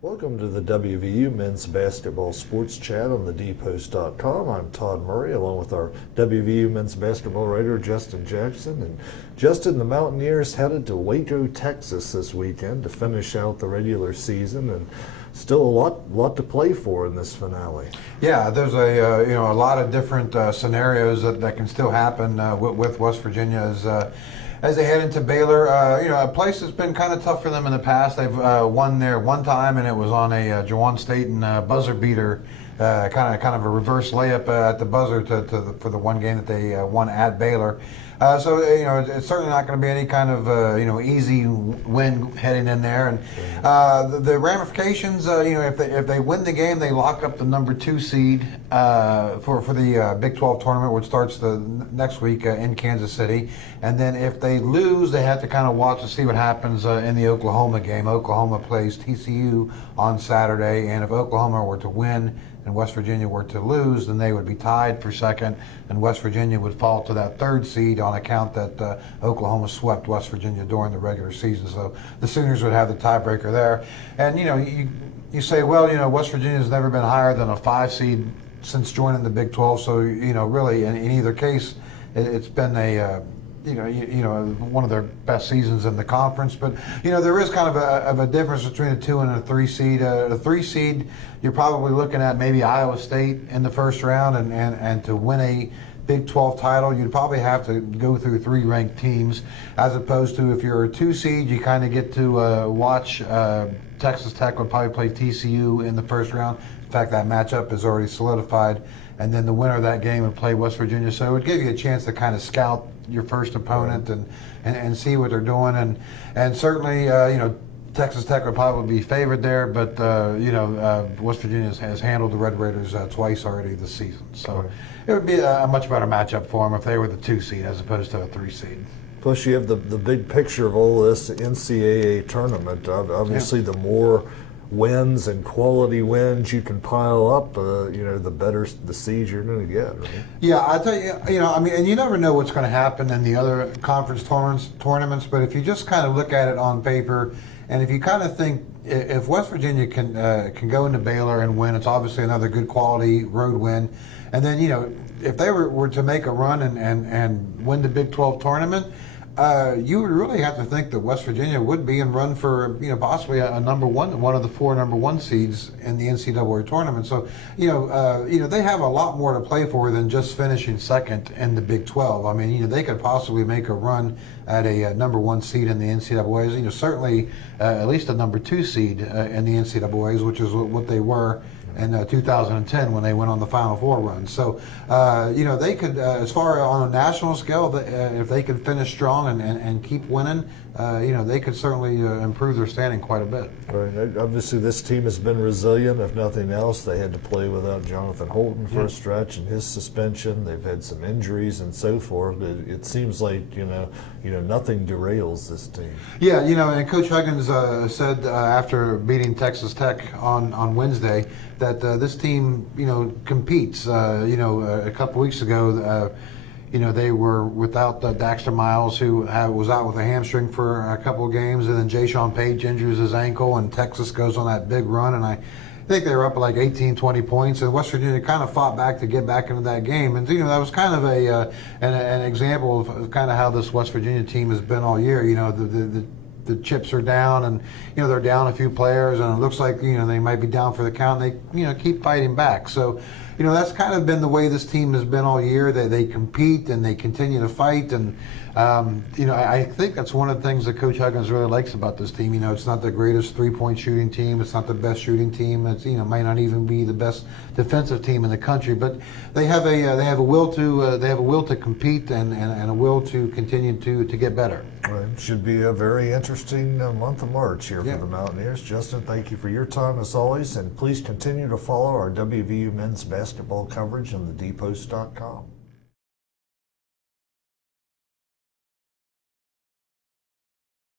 Welcome to the WVU Men's Basketball Sports Chat on the dpost.com. I'm Todd Murray, along with our WVU Men's Basketball writer, Justin Jackson. And Justin, the Mountaineers headed to Waco, Texas this weekend to finish out the regular season, and still a lot to play for in this finale. Yeah, there's a lot of different scenarios that can still happen with West Virginia as they head into Baylor. A place that's been kind of tough for them in the past. They've won there one time, and it was on a Jawan Staten buzzer beater, kind of a reverse layup at the buzzer for the one game that they won at Baylor. So it's certainly not going to be any kind of easy win heading in there, and the ramifications. If they win the game, they lock up the number 2 seed for the Big 12 tournament, which starts the next week in Kansas City. And then if they lose, they have to kind of watch to see what happens in the Oklahoma game. Oklahoma plays TCU on Saturday, and if Oklahoma were to win and West Virginia were to lose, then they would be tied for second, and West Virginia would fall to that 3rd seed on account that Oklahoma swept West Virginia during the regular season. So the Sooners would have the tiebreaker there. And you say, well, West Virginia's never been higher than a 5 seed since joining the Big 12. So really, in either case, it's been one of their best seasons in the conference. But there is kind of a difference between a 2 and a 3 seed. The 3 seed, you're probably looking at maybe Iowa State in the first round, and to win a Big 12 title, you'd probably have to go through 3 ranked teams, as opposed to if you're a 2 seed, you kind of get to watch Texas Tech would probably play TCU in the first round. In fact, that matchup is already solidified. And then the winner of that game would play West Virginia. So it would give you a chance to kind of scout your first opponent and see what they're doing. And certainly, Texas Tech would probably be favored there, but West Virginia has handled the Red Raiders twice already this season. So it would be a much better matchup for them if they were the 2 seed as opposed to a 3 seed. Plus, you have the big picture of all this NCAA tournament. Obviously, the more wins and quality wins you can pile up, the better the seeds you're going to get, right? Yeah, I tell you, and you never know what's going to happen in the other conference tournaments, but if you just kind of look at it on paper, and if you kind of think, if West Virginia can go into Baylor and win, it's obviously another good quality road win. And then, if they were to make a run and win the Big 12 tournament, you would really have to think that West Virginia would be in run for possibly a number one of the 4 number 1 seeds in the NCAA tournament. So they have a lot more to play for than just finishing second in the Big 12. I mean, they could possibly make a run at a number 1 seed in the NCAAs. Certainly at least a number 2 seed in the NCAAs, which is what they were in 2010 when they went on the Final Four run. So, they could, as far on a national scale, if they could finish strong and keep winning, they could certainly improve their standing quite a bit. Right. Obviously, this team has been resilient. If nothing else, they had to play without Jonathan Holton for a stretch and his suspension. They've had some injuries and so forth. It seems like nothing derails this team. Yeah, and Coach Huggins said after beating Texas Tech on Wednesday that this team competes. A couple weeks ago. They were without Daxter Miles, who was out with a hamstring for a couple of games, and then Jayshawn Page injures his ankle, and Texas goes on that big run, and I think they were up like 18, 20 points, and West Virginia kind of fought back to get back into that game. And that was kind of an example of kind of how this West Virginia team has been all year. The chips are down, and they're down a few players, and it looks like they might be down for the count. And they keep fighting back. So that's kind of been the way this team has been all year. They compete and they continue to fight, and I think that's one of the things that Coach Huggins really likes about this team. It's not the greatest 3-point shooting team. It's not the best shooting team. It's might not even be the best defensive team in the country. But they have a will to compete and a will to continue to get better. Right. Should be a very interesting month of March here for the Mountaineers. Justin, thank you for your time as always, and please continue to follow our WVU men's basketball coverage on the dpost.com.